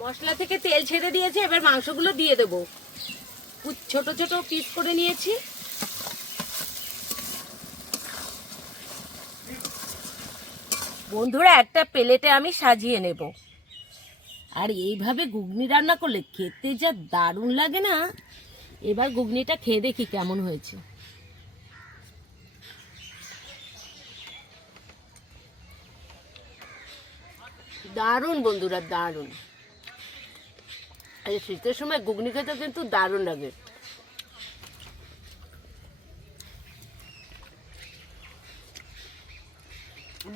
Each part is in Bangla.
মশলা থেকে তেল ছেড়ে দিয়েছে, এবার মাংসগুলো দিয়ে দেবো। ছোট ছোট পিস করে নিয়েছি। বন্ধুরা, একটা প্লেটে আমি সাজিয়ে নেব। আর এইভাবে ঘুগনি রান্না করলে খেতে যা দারুণ লাগে না। এবার ঘুগনিটা খেয়ে দেখি কেমন হয়েছে। দারুণ বন্ধুরা, দারুণ। এই শীতের সময় ঘুগনি খেতে কিন্তু দারুণ লাগে।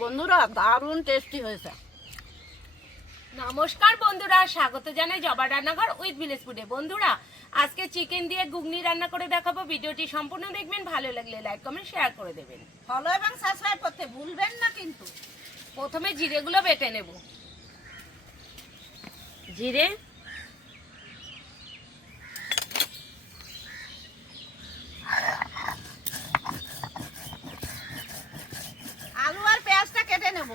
বন্ধুরা, দারুণ টেস্টি হয়েছে। নমস্কার বন্ধুরা, স্বাগত জানাই জবা রান্নাঘর উইথ ভিলেজ ফুডে। বন্ধুরা, আজকে চিকেন দিয়ে ঘুগনি রান্না করে দেখাবো। ভিডিওটি সম্পূর্ণ দেখবেন, ভালো লাগলে লাইক কমেন্ট শেয়ার করে দেবেন। ফলো এবং সাবস্ক্রাইব করতে ভুলবেন না কিন্তু। প্রথমে জিরেগুলো বেটে নেব। জিরে, আলু আর পেঁয়াজটা কেটে নেব।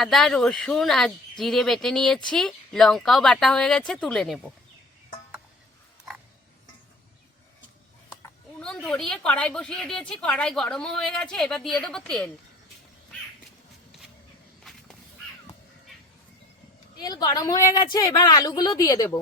আদা রসুন আর জিরে বেটে নিয়েছি, লঙ্কাও বাটা হয়ে গেছে, তুলে নেব। উনুন ধরিয়ে কড়াই বসিয়ে দিয়েছি, কড়াই গরমও হয়ে গেছে। এবার দিয়ে দেবো তেল। তেল গরম হয়ে গেছে, এবার আলুগুলো দিয়ে দেব।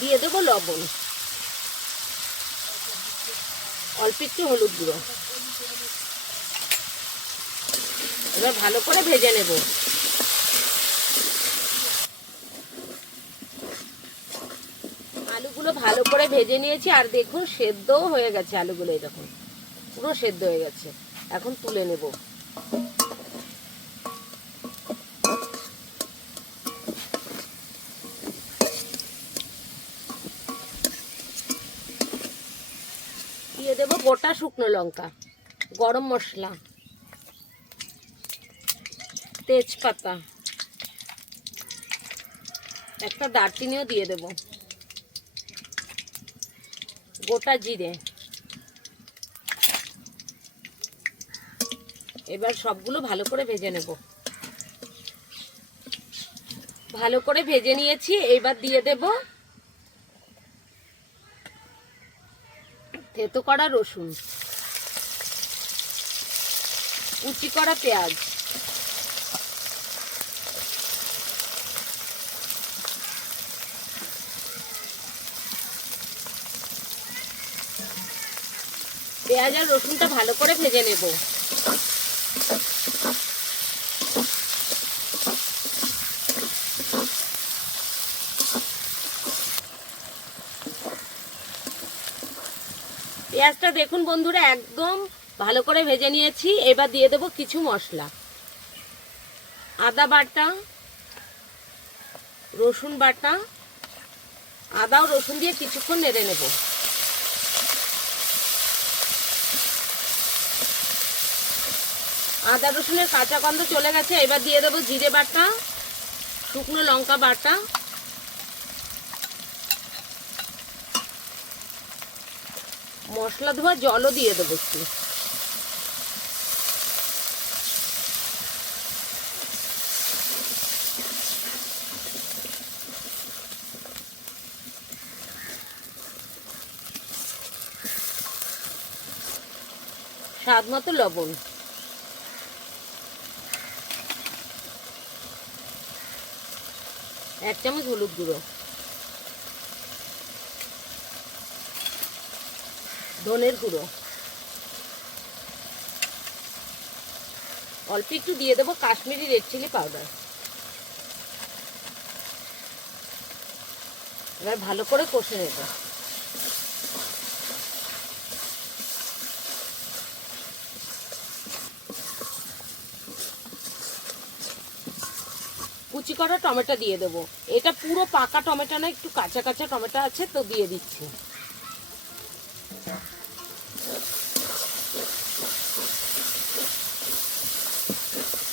দিয়ে দেবো লবণ, অল্প একটু হলুদ গুঁড়ো। এবার ভালো করে ভেজে নেব। আলুগুলো ভালো করে ভেজে নিয়েছি, আর দেখুন সেদ্ধও হয়ে গেছে আলুগুলো। এই দেখুন পুরো সেদ্ধ হয়ে গেছে। এখন তুলে নেব। দিয়ে দেবো গোটা শুকনো লঙ্কা, গরম মশলা, তেজপাতা, একটা দারচিনিও দিয়ে দেব, গোটা জিরে। এবার সবগুলো ভালো করে ভেজে নেব। ভালো করে ভেজে নিয়েছি, এবার দিয়ে দেব থেতো করা রসুন, কুচি করা পেঁয়াজ, পেঁয়াজ আর রসুনটা ভালো করে ভেজে নেব। পেঁয়াজটা দেখুন বন্ধুরা একদম ভালো করে ভেজে নিয়েছি। এবার দিয়ে দেবো কিছু মশলা, আদা বাটা, রসুন বাটা। আদা ও রসুন দিয়ে কিছুক্ষণ নেড়ে নেব। আদা রসুনের কাঁচা গন্ধ চলে গেছে। এবার দিয়ে দেবো জিরে বাটা, শুকনো লঙ্কা বাটা, মশলা ধোয়া জলও দিয়ে দেবো একটু। স্বাদ মতো লবণ, এক চামচ হলুদ গুঁড়ো। ধনের গুঁড়ো, অল্প একটু দিয়ে দেবো কাশ্মীরি রেড চিলি পাউডার। এবার ভালো করে কষে নেব। কুচি করা টমেটো দিয়ে দেবো। এটা পুরো পাকা টমেটো না, একটু কাঁচা কাঁচা টমেটো আছে, তো দিয়ে দিচ্ছি।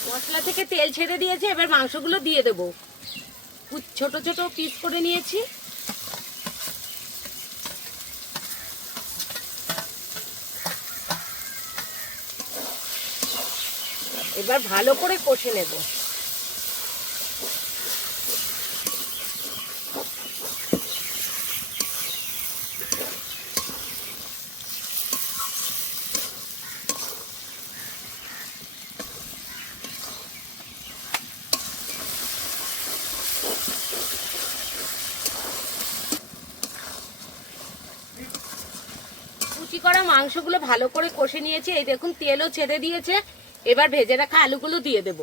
মশলা থেকে তেল ছেড়ে দিয়েছে, এবার মাংসগুলো দিয়ে দেবো। ছোট ছোট পিস করে নিয়েছি। এবার ভালো করে কষে নেব। কুচি করা মাংসগুলো ভালো করে কষে নিয়েছি। এই দেখুন তেলও ছেড়ে দিয়েছে। এবার ভেজে রাখা আলুগুলো দিয়ে দেব।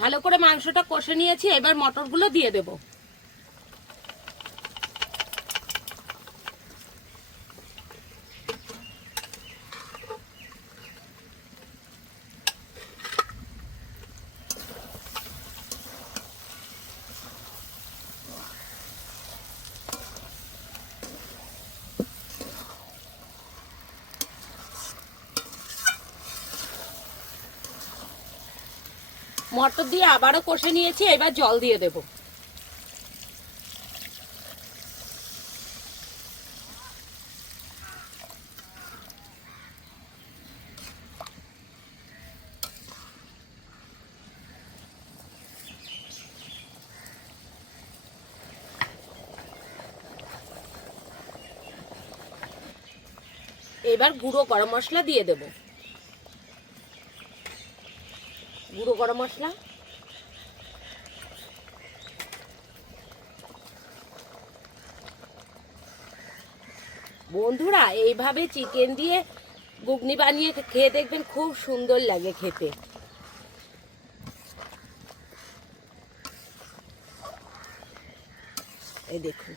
ভালো করে মাংসটা কষে নিয়েছি, এবার মটরগুলো দিয়ে দেব। মটর দিয়ে আবারও কষে নিয়েছি, এবার জল দিয়ে দেব। এবার গুঁড়ো গরম মশলা দিয়ে দেব। গুঁড়ো গরম মশলা, বন্ধুরা এইভাবে চিকেন দিয়ে ঘুগনি বানিয়ে খেয়ে দেখবেন, খুব সুন্দর লাগে খেতে। এই দেখুন,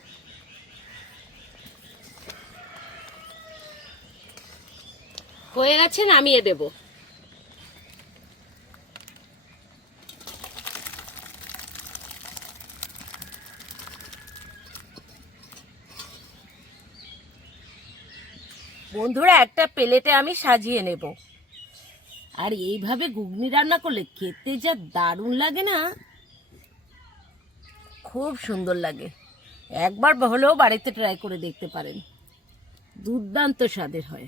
হয়ে গেছে, নামিয়ে দেব। বন্ধুরা একটা প্লেটে আমি সাজিয়ে নেব। আর এইভাবে ঘুগনি রান্না করলে খেতে যা দারুণ লাগে না, খুব সুন্দর লাগে। একবার হলেও বাড়িতে ট্রাই করে দেখতে পারেন, দুর্দান্ত স্বাদের হয়।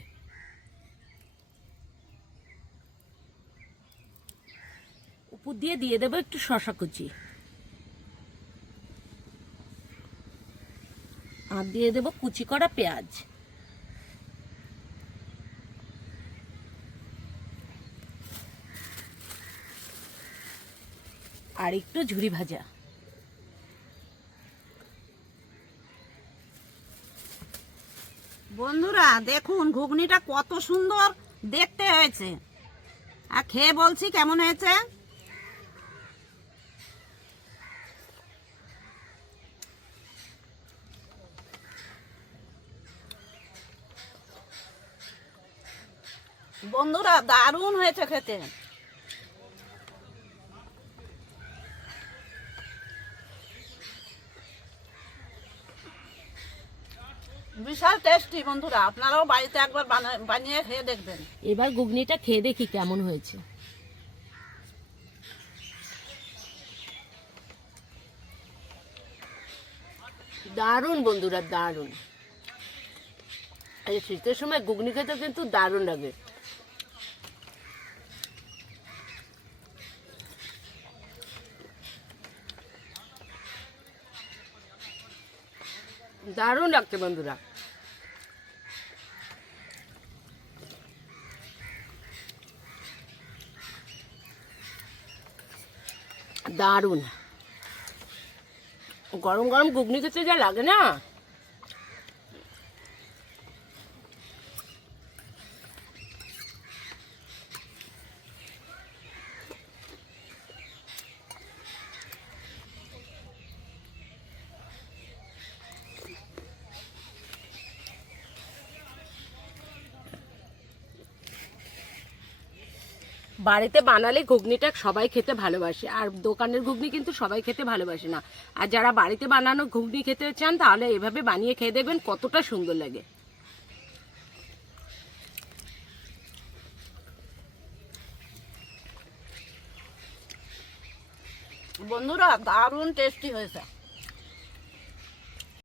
উপর দিয়ে দিয়ে দেবো একটু শসা কুচি, আর দিয়ে দেবো কুচি করা পেঁয়াজ। আর একটু ঝুরি ভাজা। বন্ধুরা দেখুন ঘুগনিটা কত সুন্দর দেখতে হয়েছে, আর খেয়ে বলছি কেমন হয়েছে। বন্ধুরা দারুণ হয়েছে খেতে। বিশাল টেস্টি বন্ধুরা, আপনারাও বাড়িতে একবার বানিয়ে খেয়ে দেখবেন। এবার ঘুগনিটা খেয়ে দেখি কেমন হয়েছে। দারুণ বন্ধুরা, দারুণ। এই শীতের সময় ঘুগনি খেতে কিন্তু দারুণ লাগে। দারুণ লাগছে বন্ধুরা। দারুণ। গরম গরম ঘুগনি খেতে যা লাগে না। বাড়িতে বানালে ঘুগনিটা সবাই খেতে ভালোবাসে, আর দোকানের ঘুগনি কিন্তু সবাই খেতে ভালোবাসে না। আর যারা বাড়িতে বানানো ঘুগনি খেতে চান তাহলে এভাবে বানিয়ে খেয়ে দেখবেন কতটা সুন্দর লাগে। বন্ধুরা দারুণ টেস্টি হয়েছে।